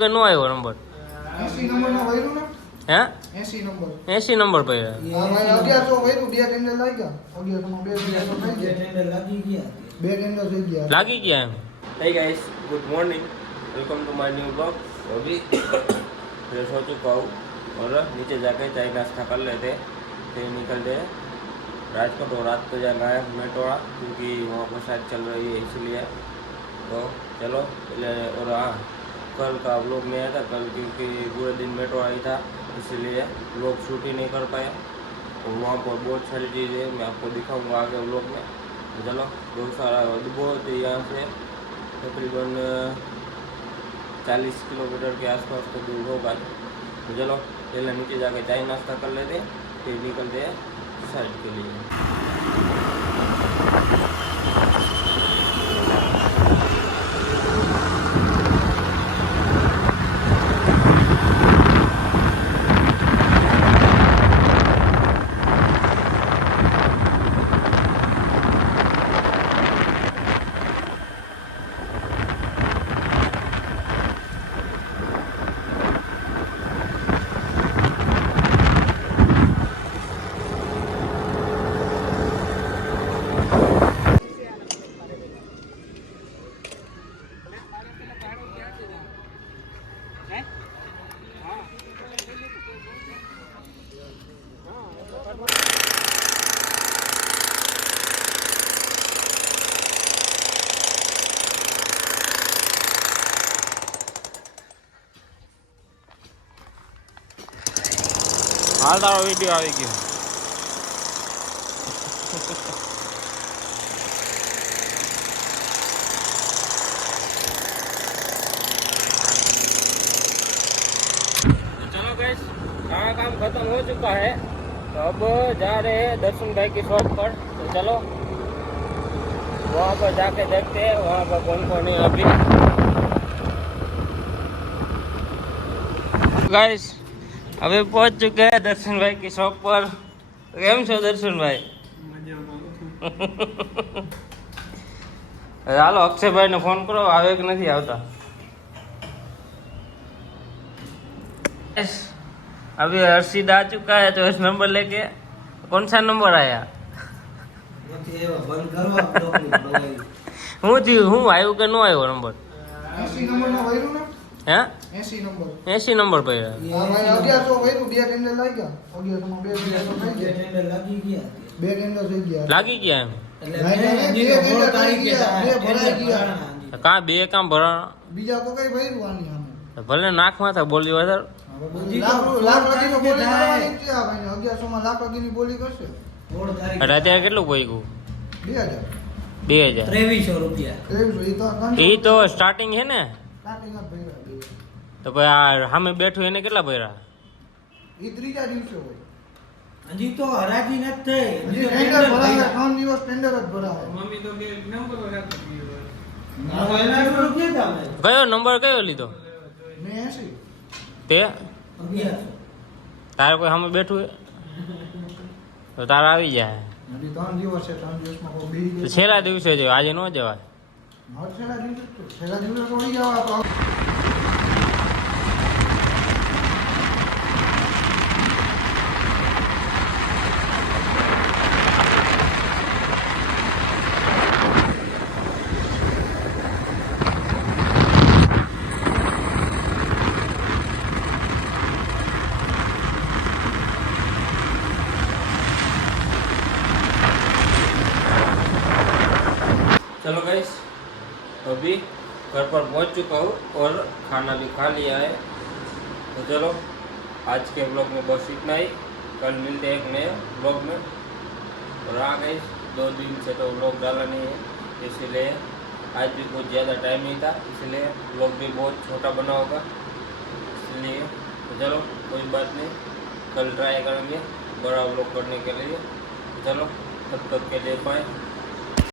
કે નો આવ્યો number 80 number નો વૈરું ને હે 80 80 નંબર નંબર પડ્યા હા ભાઈ 1100 વૈરું બે ટેન્ડર લાગી ગયા 1100 માં બે ટેન્ડર લાગી ગયા બે ટેન્ડર થઈ ગયા लागी क्या है। Hey guys good morning welcome to my new blog. अभी फ्रेश हो चुका हूँ और नीचे जाके चाय नाश्ता कर लेते फिर निकलते राजकोट। और रात को जाना है मेटोड़ा क्योंकि वहाँ पर शायद चल रही है इसलिए तो चलो। और हाँ कल का व्लॉग में आया था कल क्योंकि पूरे दिन मेट्रो आई था इसलिए व्लॉग शूट ही नहीं कर पाया। और वहाँ पर बहुत सारी चीज़ें मैं आपको दिखाऊंगा आगे व्लॉग में। तो चलो बहुत सारा बहुत यहाँ से तकरीबन 40 किलोमीटर के आसपास तो दूर होगा। तो चलो पहले नीचे जाके चाय नाश्ता कर लेते फिर निकलते हैं साइड के लिए। हाल तारो वीडियो आ गयो। चलो गाइस सारा काम खत्म हो चुका है तो अब जा रहे हैं दर्शन भाई की शॉप पर। तो चलो वहाँ पर जाके देखते हैं वहाँ पर कौन कौन है अभी। गाइस अभी पहुंच चुके हैं दर्शन भाई की शॉप पर। केम छो दर्शन भाई? हालो अक्षय भाई ने फोन करो आवे कि नहीं आवता। अभी हर्षिद आ चुका है तो इस नंबर लेके। कौन सा नंबर आया? हूँ थी हूँ आयो के नो आयो नंबर 80 नंबर નો વૈરું ને हैं 80 નંબર 80 नंबर पे હા ભાઈ 1100 વૈરું બે ટેન્ડર લાગી ગયા 1100 માં બે ટેન્ડર થઈ ગયા ટેન્ડર લાગી ગયા બે ટેન્ડર થઈ ગયા लागी क्या है બે ટેન્ડર થઈ ગયા બે ભરાઈ ગયા कहाँ बे काम भरा બીજા કો કઈ વૈરું આની સામે भले नाक में था बोली वधर લાખ લગીનો બોલી કરવાની છે આ ભાઈ 1100 માં લાખ લગીની બોલી કરશે અત્યારે કેટલું કોઈ ગયું 2000 2300 રૂપિયા એ તો સ્ટાર્ટિંગ है ને સ્ટાર્ટિંગ માં ભર્યા તો ભાઈ આ સામે બેઠું એને કેટલા ભર્યા ઈ ત્રીજા દિવસે હોય હજી તો હરાજી નથી થઈ હજી ટેન્ડર ભરાવે 3 દિવસ ટેન્ડર જ ભરાવે મમ્મી તો કે નંબર રાખી કયો નંબર કયો લીધો મેં 80 તે તારે કોઈ સામે બેઠું હે તો તારે આવી જાય હજી 3 દિવસ છે 3 દિવસમાં કોઈ બીજી તો છેલ્લા દિવસે જ આજે ન જવાય છેલ્લા દિવસે તો વળી જવા તો चलो गाइस अभी घर पर पहुंच चुका हूँ और खाना भी खा लिया है। तो चलो आज के ब्लॉग में बस इतना ही। कल मिलते हैं एक नए ब्लॉग में। और हाँ गाइस 2 दिन से तो ब्लॉग डाला नहीं है इसलिए आज भी कुछ ज़्यादा टाइम नहीं था इसलिए ब्लॉग भी बहुत छोटा बना होगा इसलिए। तो चलो कोई बात नहीं कल ट्राई करेंगे बड़ा ब्लॉग करने के लिए। चलो तब तक के लिए बाय।